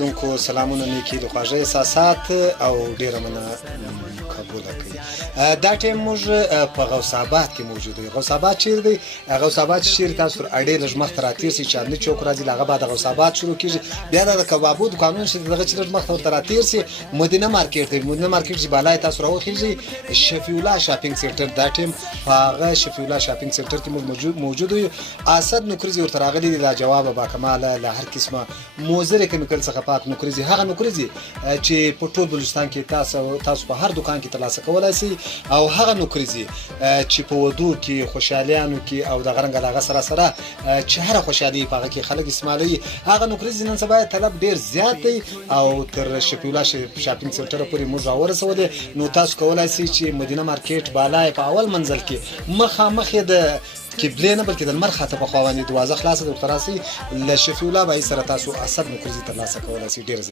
اوریدونکو سلامونه نیکي د خواږه احساسات او ډیره مننه قبول کړئ. دا ټیم موږ په غوث آباد کې موجود یو. غوث آباد چیرې دی؟ غوث آباد چیرې تاسو اړې لږ مخته راتېر شئ، چاندني چوک راځي، له هغه بعد غوث آباد شروع کېږي، بیا د کبابو دوکانونه چې دغه چې لږ مخته ورته راتېر شي مدینه مارکیټ دی. مدینه مارکیټ چې بالا یې تاسو راوخیږئ شفیع الله شاپینګ سنټر. دا ټیم په هغه شفیع الله شاپینګ سنټر کې موږ موجود یو. اسد نوکریزي ورته راغلي دي، لاجوابه باکماله له هر قسمه موزر کیمیکل څخه پاک نوکریزي، هغه نوکریزي چې په ټول بلوچستان کې تاسو په هر دکان کې ترلاسه کولای شئ، او هغه نوکریزي چې په ودو کې خوشحالیانو کې او د غرنګ لاغه سره چې هر خوشحالي په هغه کې خلک استعمالوي، هغه نوکریزي نن سبا طلب ډیر زیات دی او تر شفیع الله شاپینګ سنټر پورې موږ راورسولې. نو تاسو کولای شئ چې مدینه مارکیټ بالا په اول منزل کې مخامخ د قبله نه بلکې د لمر خاطه په خوا باندې دروازه خلاصه د تراسي له شفیع الله بای سره تاسو اسد نوکریزي ترلاسه کولای شئ. ډیر